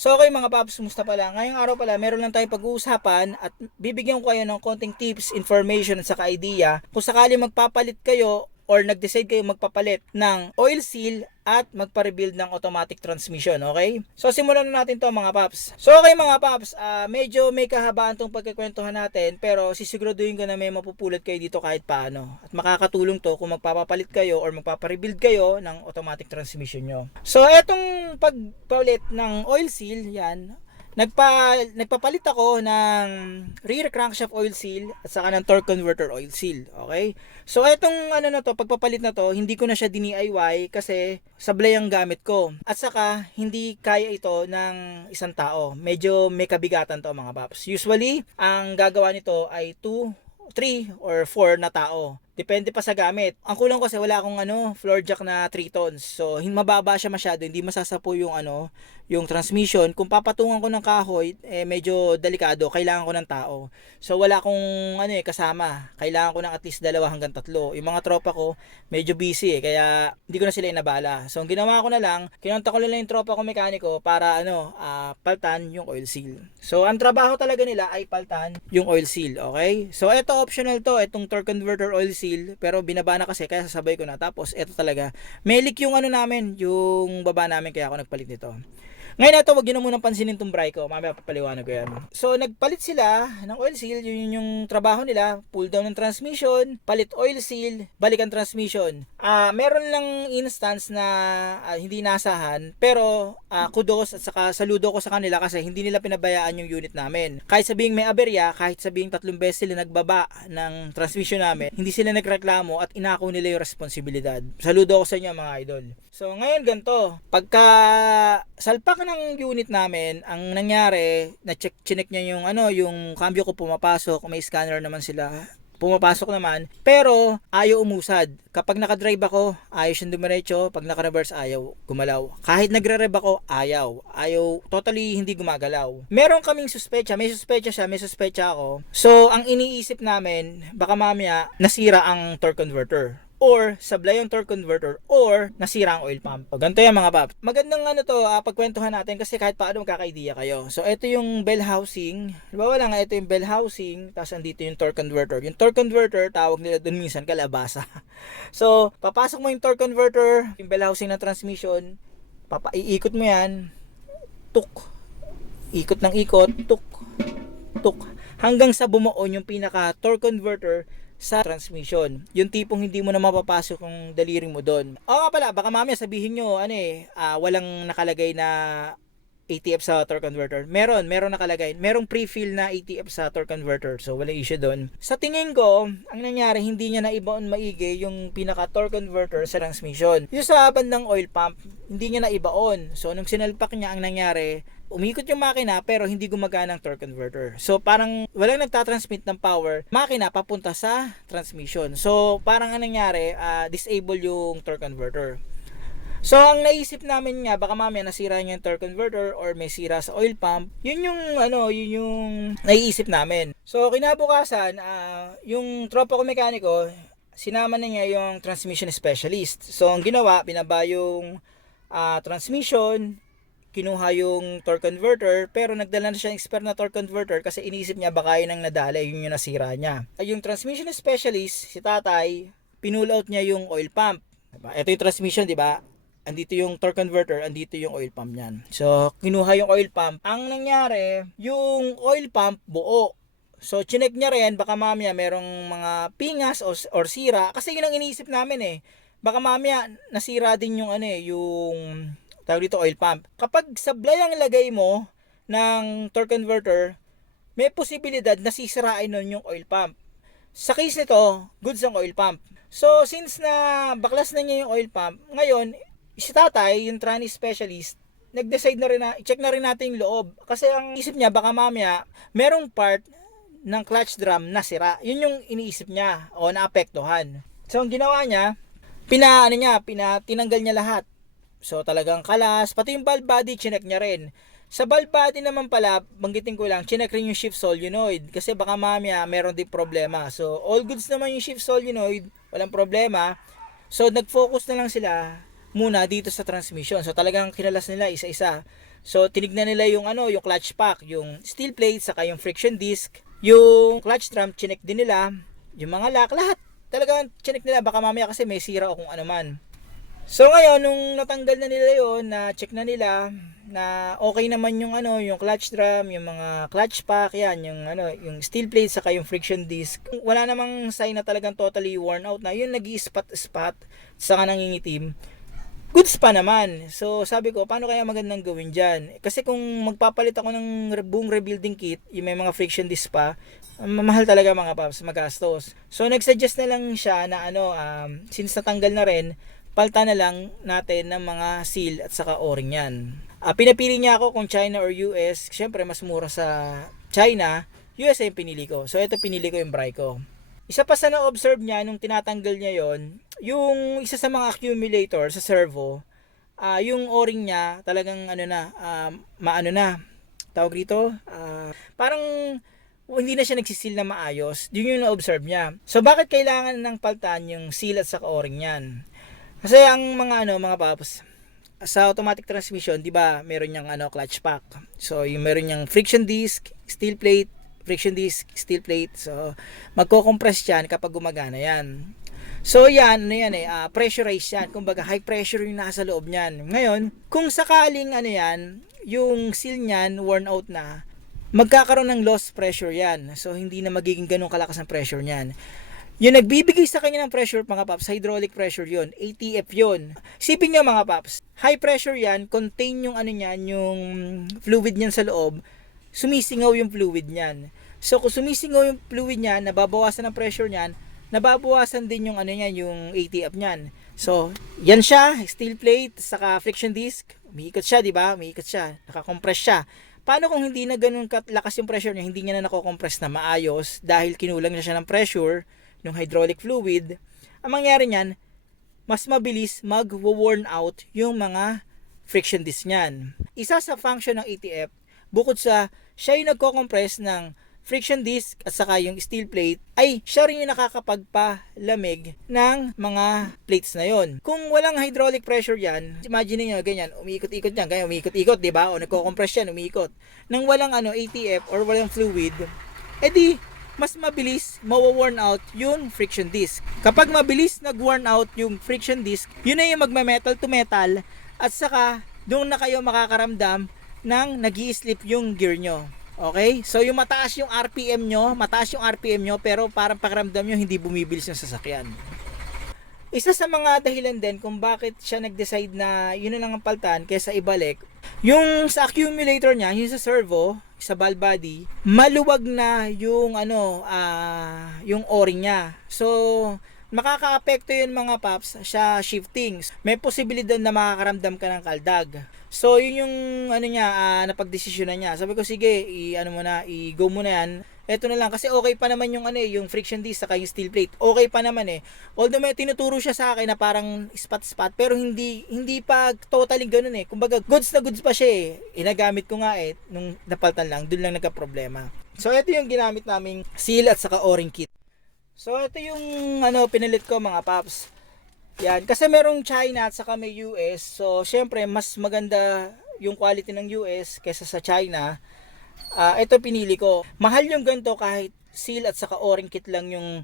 So okay mga paps, musta pala? Ngayong araw pala, meron lang tayong pag-uusapan at bibigyan ko kayo ng konting tips, information at saka idea kung sakali magpapalit kayo or nag-decide kayo magpapalit ng oil seal at magpa-rebuild ng automatic transmission, okay? So simulan na natin to mga paps. So okay mga paps, medyo may kahabaan tong pagkikwentuhan natin pero sisiguraduhin ko na may mapupulot kayo dito kahit paano. At makakatulong to kung magpapapalit kayo or magpapa-rebuild kayo ng automatic transmission nyo. So etong pagpalit ng oil seal, yan, nagpapalit ako ng rear crankshaft oil seal at saka ng torque converter oil seal. Okay? So itong pagpapalit na to, hindi ko na siya DIY kasi sablay ang gamit ko. At saka hindi kaya ito ng isang tao. Medyo may kabigatan to mga paps. Usually, ang gagawa nito ay 2, 3 or 4 na tao. Depende pa sa gamit. Ang kulang kasi wala akong floor jack na 3 tons. So, mababa siya masyado, hindi masasapo yung yung transmission. Kung papatungan ko ng kahoy, medyo delikado, kailangan ko ng tao. So, wala akong kasama. Kailangan ko ng at least 2 hanggang 3. Yung mga tropa ko, medyo busy kaya hindi ko na sila inabala. So, ang ginawa ko na lang, kinontak ko lang yung tropa ko mekaniko para paltan yung oil seal. So, ang trabaho talaga nila ay paltan yung oil seal, okay? So, ito optional to, itong torque converter oil seal, pero binaba na kasi kaya sasabay ko na. Tapos ito talaga, may leak yung namin, yung baba namin kaya ako nagpalit nito. Ngayon ito, wag nyo na munang pansinin itong bray ko. Mamaya papaliwanag ko yan. So, nagpalit sila ng oil seal. Yun yung trabaho nila. Pull down ng transmission, palit oil seal, balik ang transmission. Meron lang instance na hindi nasahan. Pero, kudos at saka saludo ko sa kanila kasi hindi nila pinabayaan yung unit namin. Kahit sabihing may aberya, kahit sabihing 3 beses sila nagbaba ng transmission namin, hindi sila nagreklamo at inako nila yung responsibilidad. Saludo ko sa inyo mga idol. So, ngayon ganito. Pagka salpak ng unit namin, ang nangyari, chinek niya yung yung cambio ko pumapasok, may scanner naman sila. Pumapasok naman, pero ayaw umusad. Kapag naka-drive ako, ayaw siyang dumiretso. Pag naka-reverse, ayaw gumalaw. Kahit nagre-rev ako, ayaw. Ayaw, totally hindi gumagalaw. Meron kaming suspecha, may suspecha siya, may suspecha ako. So, ang iniisip namin, baka mamaya nasira ang torque converter, or sablay yung torque converter, or nasira ang oil pump. O, ganito yan mga pap. Magandang pagkwentuhan natin kasi kahit paano magkaka-idea kayo. So, ito yung bell housing. Halimbawa lang, ito yung bell housing, tapos andito yung torque converter. Yung torque converter, tawag nila dun minsan kalabasa. So, papasok mo yung torque converter, yung bell housing ng transmission, iikot mo yan, tuk, ikot ng ikot, tuk, tuk, hanggang sa bumuon yung pinaka torque converter sa transmission. Yung tipong hindi mo na mapapasok yung daliri mo doon. O nga pala, baka mamaya sabihin nyo, walang nakalagay na ATF sa torque converter. Meron nakalagay. Merong pre-fill na ATF sa torque converter. So, wala issue doon. Sa tingin ko, ang nangyari, hindi niya naibaon maigi yung pinaka torque converter sa transmission. Yung sa bandang oil pump, hindi niya naibaon. So, nung sinalpak niya, ang nangyari, umikot yung makina pero hindi gumagana ang torque converter. So parang walang nagtatransmit ng power, makina papunta sa transmission. So parang anong nangyari, disable yung torque converter. So ang naisip namin nga, baka mamaya nasira niya yung torque converter or may sira sa oil pump. Yun yung naiisip namin. So kinabukasan, yung tropa ko mekaniko, sinama na niya yung transmission specialist. So ang ginawa, binaba yung transmission, kinuha yung torque converter, pero nagdala na siya ng spare na torque converter kasi inisip niya baka yun ang nadali, yun yung nasira niya. Yung transmission specialist, si tatay, pinull out niya yung oil pump. Diba? Ito yung transmission, di ba? Andito yung torque converter, andito yung oil pump niyan. So, kinuha yung oil pump. Ang nangyari, yung oil pump buo. So, chinek niya rin, baka mamaya merong mga pingas or sira. Kasi yun ang iniisip namin Baka mamaya nasira din yung yung tawag dito oil pump. Kapag sablay ang lagay mo ng torque converter, may posibilidad na sisirain nun yung oil pump. Sa case nito, goods ang oil pump. So, since na baklas na niya yung oil pump, ngayon, si tatay, yung tranny specialist, nag-decide na rin na, i-check na rin natin yung loob. Kasi ang isip niya, baka mamaya, merong part ng clutch drum na sira. Yun yung iniisip niya o naapektuhan. So, ang ginawa niya, tinanggal niya lahat. So talagang kalas, pati yung valve body chinek niya rin. Sa valve body naman pala, banggitin ko lang, chinek rin yung shift solenoid kasi baka mamaya meron din problema. So all goods naman yung shift solenoid, walang problema. So nag-focus na lang sila muna dito sa transmission. So talagang kinalas nila isa-isa. So tinignan nila yung yung clutch pack, yung steel plate, saka yung friction disc, yung clutch drum, chinek din nila, yung mga lock, lahat. Talagang chinek nila, baka mamaya kasi may sira o kung ano man. So ngayon nung natanggal na nila yon, na check na nila na okay naman yung yung clutch drum, yung mga clutch pack, yan, yung yung steel plate saka yung friction disc. Wala namang sign na talagang totally worn out na, yun nag-i-spot saka nangingitim. Goods pa naman. So sabi ko, paano kaya magandang gawin diyan? Kasi kung magpapalit ako ng buong rebuilding kit, yung may mga friction disc pa, mahal talaga mga paps, magastos. So nagsuggest na lang siya na since natanggal na rin, palta na lang natin ng mga seal at saka o-ring yan. Pinapili niya ako kung China or US. Siyempre mas mura sa China, US yung pinili ko. So ito pinili ko yung Bryco. Isa pa sa na-observe niya nung tinatanggal niya yon, yung isa sa mga accumulator sa servo, yung o-ring niya talagang maano na, tawag rito, parang hindi na siya nagsisil na maayos. Yun yung na-observe niya. So bakit kailangan ng paltan yung seal at saka o-ring yan? Kasi ang mga paps, sa automatic transmission, 'di ba, meron niyang clutch pack. So, yung meron niyang friction disc, steel plate, friction disc, steel plate. So, magko-compress 'yan kapag gumagana 'yan. So, yan, pressurized 'yan. Kumbaga, high pressure yung nasa loob niyan. Ngayon, kung sakaling yung seal niyan worn out na, magkakaroon ng lost pressure 'yan. So, hindi na magiging ganun kalakas ang pressure niyan. Yung nagbibigay sa kanya ng pressure, mga paps, hydraulic pressure yun, ATF yun. Isipin nyo mga paps, high pressure yan, contain yung yung fluid niyan sa loob, sumisingaw yung fluid niyan. So kung sumisingaw yung fluid niyan, nababawasan ang pressure niyan, nababawasan din yung yung ATF niyan. So, yan siya, steel plate, saka friction disc, umiikot siya, di ba? Umiikot siya, nakakompress siya. Paano kung hindi na ganun lakas yung pressure niya, hindi niya na nako-compress na maayos dahil kinulang na siya ng pressure ng hydraulic fluid? Ang mangyari niyan, mas mabilis mag-worn out yung mga friction disc niyan. Isa sa function ng ATF, bukod sa siya yung nagko-compress ng friction disc at saka yung steel plate, ay siya rin yung nakakapagpalamig ng mga plates na yon. Kung walang hydraulic pressure yan, imagine niyo ganyan, umiikot-ikot yan, ganyan, umiikot-ikot, di ba? O nagko-compress yan, umiikot. Nang walang ATF or walang fluid, edi mas mabilis mawo-worn out yung friction disc. Kapag mabilis nag-worn out yung friction disc, yun na yung magma-metal to metal at saka doon na kayo makakaramdam ng nag-i-slip yung gear nyo. Okay? So yung mataas yung RPM nyo pero parang pakiramdam nyo hindi bumibilis yung sasakyan. Isa sa mga dahilan din kung bakit siya nag-decide na yun na lang ang paltan kaysa ibalik, yung sa accumulator niya, yung sa servo, sa valve body, maluwag na yung yung o-ring niya. So, makakaapekto yun mga paps sa shifting. May posibilidad na makakaramdam ka ng kaldag. So, yun yung napagdesisyonan niya. Sabi ko, sige, i-go mo na yan. Eto na lang kasi okay pa naman yung yung friction disc saka yung steel plate. Okay pa naman eh. Although may tinuturo siya sa akin na parang spot pero hindi pa totally ganoon eh. Kumbaga goods na goods pa siya eh. Inagamit ko nga eh nung napaltan lang, doon lang nagka-problema. So ito yung ginamit naming seal at saka o-ring kit. So ito yung pinalit ko mga paps. Yan, kasi merong China at saka may US. So syempre mas maganda yung quality ng US kaysa sa China. Ito pinili ko. Mahal yung ganito kahit seal at saka o-ring kit lang yung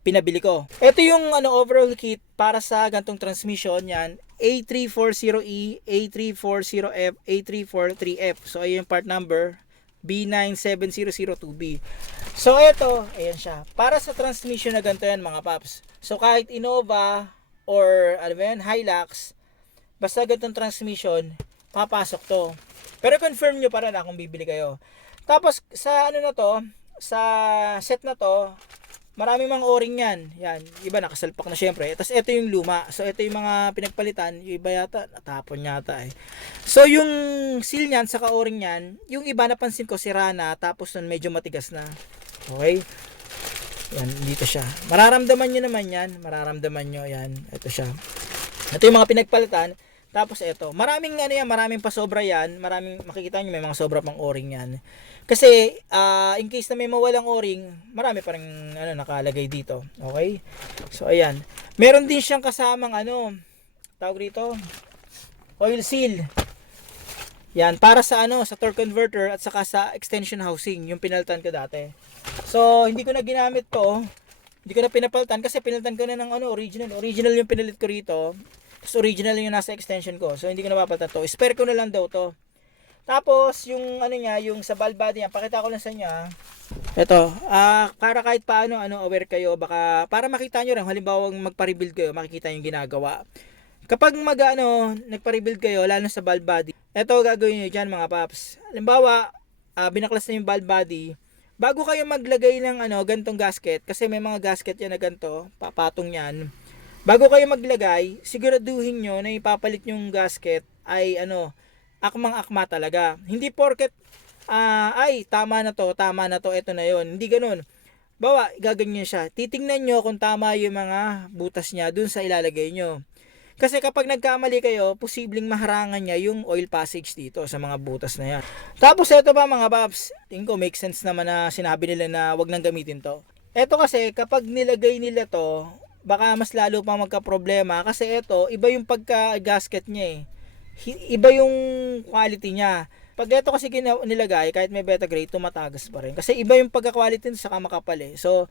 pinabili ko. Ito yung overall kit para sa gantong transmission, yan A340E, A340F, A343F. So ayun yung part number B97002B. So ito, ayan siya. Para sa transmission na ganito yan mga paps. So kahit Innova or Hilux, basta gantong transmission, papasok to. Pero confirm nyo para na kung bibili kayo. Tapos sa sa set na to, marami mga o-ring yan. Yan, iba nakasalpak na syempre. Tapos ito yung luma. So ito yung mga pinagpalitan, yung iba yata natapon yata eh. So yung seal niyan saka o-ring niyan, yung iba napansin ko sira na tapos nun medyo matigas na. Okay? Yan, dito siya. Mararamdaman nyo naman yan. Mararamdaman nyo yan. Ito siya. Ito yung mga pinagpalitan. Tapos ito, maraming maraming pasobra yan, maraming makikita niyo may mga sobra pang o-ring yan. Kasi in case na may mawalang o-ring, marami pa ring nakalagay dito. Okay? So ayan. Meron din siyang kasamang tawag dito, oil seal. Yan, para sa ano, sa torque converter at saka sa extension housing, yung pinalitan ko dati. So, hindi ko na ginamit to. Hindi ko na pinapalitan kasi pinalitan ko na ng ano, original. Original yung pinalit ko rito. Tapos original yung nasa extension ko. So, hindi ko na papalitan to. Spare ko na lang daw to. Tapos, yung ano niya, yung sa valve body niya, pakita ko lang sa inyo. Ito, para kahit paano aware kayo, baka para makita nyo rin, halimbawa magpa-rebuild kayo, makikita yung ginagawa. Kapag nagpa-rebuild kayo, lalo sa valve body, ito gagawin nyo dyan mga paps. Halimbawa, binaklas na yung valve body, bago kayo maglagay ng gantong gasket, kasi may mga gasket yan na ganto, papatong yan. Bago kayo maglagay, siguraduhin nyo na ipapalit yung gasket ay akmang-akma talaga. Hindi porket ay tama na to, ito na yon. Hindi ganoon. Bawa, gaganyan siya. Titingnan nyo kung tama yung mga butas niya dun sa ilalagay nyo. Kasi kapag nagkamali kayo, posibleng maharangan niya yung oil passage dito sa mga butas na yan. Tapos ito ba mga paps, tingin ko make sense naman na sinabi nila na wag nang gamitin to. Ito kasi kapag nilagay nila to, baka mas lalo pang magka-problema kasi ito, iba yung pagka-gasket niya eh. Iba yung quality niya. Pag ito kasi nilagay, kahit may beta gray, tumatagas pa rin. Kasi iba yung pagka-quality nito saka makapal eh. So,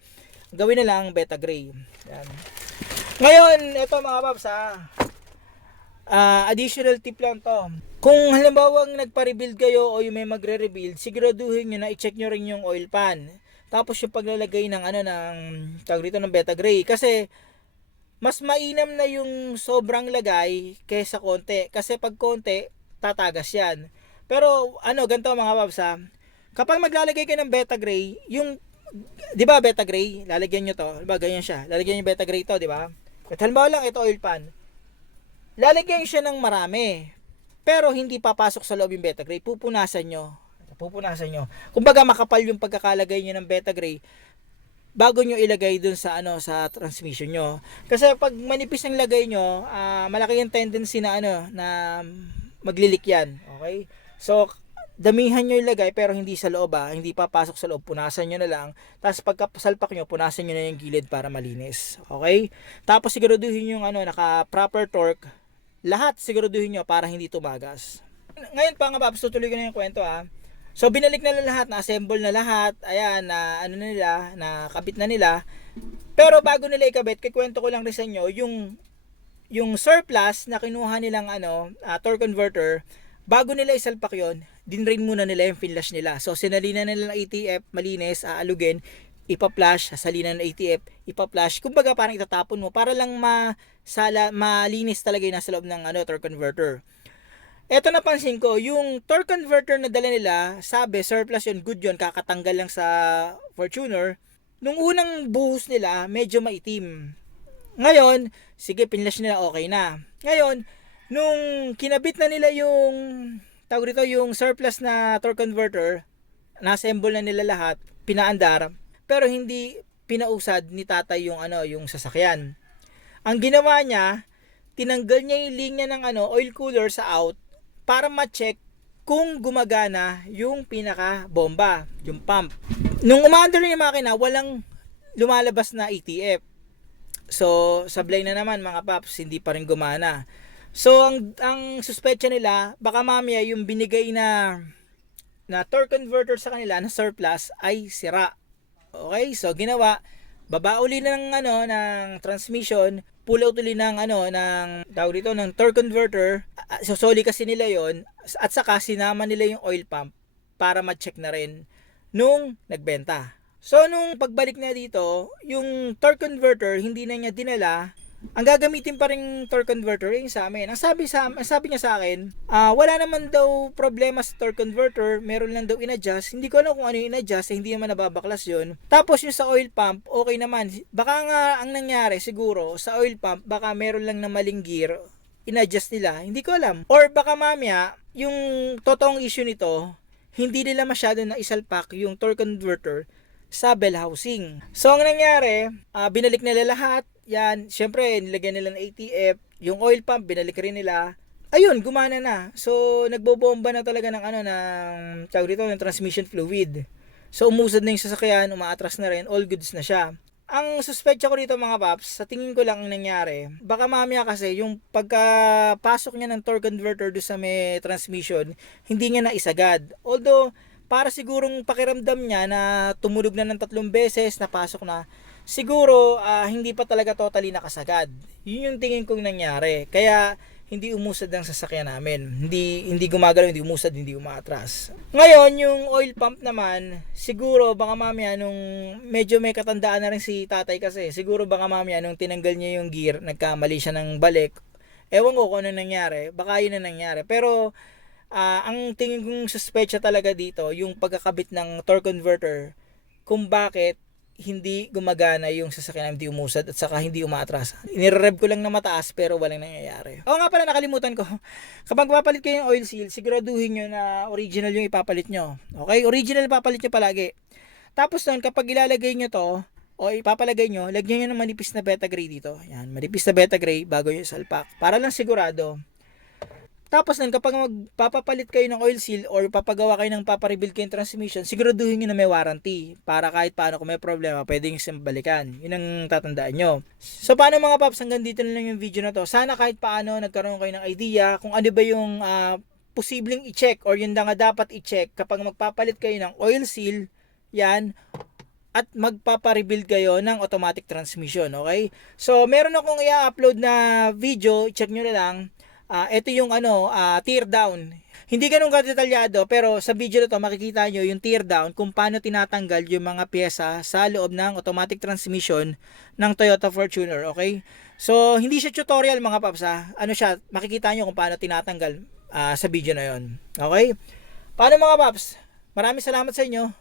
gawin na lang beta gray. Yan. Ngayon, ito mga paps additional tip lang to. Kung halimbawa nagpa-rebuild kayo o yung may magre-rebuild, siguraduhin nyo na i-check nyo rin yung oil pan. Tapos yung paglalagay ng tawag dito ng beta gray. Kasi mas mainam na yung sobrang lagay kaysa konti. Kasi pag konti, tatagas yan. Pero ganito mga paps kapag maglalagay kayo ng beta gray, yung, di ba beta gray, lalagyan nyo to, di ba ganyan siya, lalagyan nyo beta gray to, di ba? At halimbawa lang, ito oil pan. Lalagyan siya ng marami. Pero hindi papasok sa loob yung beta gray. Pupunasan nyo. Kumbaga makapal yung pagkakalagay nyo ng beta gray bago nyo ilagay dun sa sa transmission nyo. Kasi pag manipis ang lagay nyo, malaki yung tendency na na maglilik yan. Okay? So, damihan nyo ilagay pero hindi sa loob hindi papasok sa loob, punasan nyo na lang. Tapos pagkasalpak nyo, punasan nyo na yung gilid para malinis. Okay? Tapos siguraduhin yung naka proper torque. Lahat siguraduhin nyo para hindi tumagas. Ngayon pa nga paps, tutuloy ko na yung kwento So binalik na lahat, na-assemble na lahat. Ayan, na nila, na kabit na nila. Pero bago nila ikabit, kikwento ko lang rin sa inyo yung surplus na kinuha nilang torque converter. Bago nila isalpak yon, dinrain muna nila yung finlash nila. So sinalinan nila ng ATF, malinis, aalugin, ipa-flash, sasalinan ng ATF, ipa-flash. Kumbaga parang itatapon mo para lang malinis talaga yung nasa loob ng torque converter. Eto napansin ko, yung torque converter na dala nila, sabi surplus yun, good yun, kakatanggal lang sa Fortuner. Nung unang buhos nila, medyo maitim. Ngayon, sige, pinlash nila, okay na. Ngayon, nung kinabit na nila yung tawag rito, yung surplus na torque converter, na-assemble na nila lahat, pinaandar, pero hindi pinausad ni tatay yung yung sasakyan. Ang ginawa niya, tinanggal niya yung linya ng oil cooler sa out para ma-check kung gumagana yung pinaka bomba, yung pump. Nung umaandar na yung makina, walang lumalabas na ATF. So, sablay na naman mga paps, hindi pa rin gumana. So, ang suspecha nila, baka mamaya yung binigay na torque converter sa kanila na surplus ay sira. Okay? So, ginawa, baba uli ng ng transmission, pull out uli ng tawag dito ng torque converter. Sosoli kasi nila yon at saka sinama nila yung oil pump para ma-check na rin nung nagbenta. So, nung pagbalik na dito, yung torque converter hindi na niya dinala. Ang gagamitin pa rin torque converter yung sa amin. Ang sabi niya sa akin, wala naman daw problema sa torque converter, meron lang daw in-adjust. Hindi ko alam kung ano yung in-adjust, hindi naman nababaklas yun. Tapos yung sa oil pump, okay naman. Baka nga ang nangyari siguro sa oil pump, baka meron lang na maling gear, in-adjust nila. Hindi ko alam. Or baka mamaya, yung totoong issue nito, hindi nila masyado na isalpak yung torque converter sa bell housing. So ang nangyari, binalik nila lahat. Yan, syempre nilagyan nila ng ATF, yung oil pump binalik rin nila. Ayun, gumana na. So nagbobomba na talaga ng ng tawag dito ng transmission fluid. So umusad na yung sasakyan, umaatras na rin, all goods na siya. Ang suspecha ko dito mga paps, sa tingin ko lang ang nangyari, baka mamaya kasi yung pagkapasok niya ng torque converter do sa may transmission, hindi niya na isagad. Although, para sigurong pakiramdam niya na tumunog na ng 3 beses, napasok na, siguro hindi pa talaga totally nakasagad. Yun yung tingin kong nangyari. Kaya hindi umusad ang sasakyan namin. Hindi gumagalaw, hindi umusad, hindi umaatras. Ngayon, yung oil pump naman, siguro baka mamaya nung medyo may katandaan na rin si tatay kasi, siguro baka mamaya nung tinanggal niya yung gear, nagkamali siya ng balik. Ewan ko kung ano nangyari, baka yun na nangyari. Pero ang tingin kong suspecha talaga dito, yung pagkakabit ng torque converter, kung bakit hindi gumagana yung sasakyan, hindi umusad at saka hindi umaatras. Inirev ko lang na mataas pero walang nangyayari. Oo nga pala, nakalimutan ko. Kapag papalit kayo ng oil seal, siguraduhin nyo na original yung ipapalit nyo. Okay? Original ipapalit nyo palagi. Tapos nun, kapag ilalagay nyo to, o ipapalagay nyo, lagyan nyo ng manipis na beta gray dito. Yan, manipis na beta gray bago yung salpak. Para lang sigurado. Tapos nun, kapag magpapapalit kayo ng oil seal or papagawa kayo ng paparebuild kayo ng transmission, siguraduhin nyo na may warranty. Para kahit paano kung may problema, pwede nyo balikan. Yun ang tatandaan nyo. So paano mga paps, hanggang dito na lang yung video na to. Sana kahit paano nagkaroon kayo ng idea kung ano ba yung posibleng i-check or yun na nga dapat i-check kapag magpapalit kayo ng oil seal, yan, at magpaparebuild kayo ng automatic transmission, okay? So meron akong i-upload na video, i-check nyo na lang. Ito yung tear down. Hindi ganun kadetalyado pero sa video na to makikita nyo yung tear down kung paano tinatanggal yung mga pyesa sa loob ng automatic transmission ng Toyota Fortuner, okay? So hindi siya tutorial mga paps ha. Ano siya, makikita nyo kung paano tinatanggal sa video na yon. Okay? Paano mga paps? Maraming salamat sa inyo.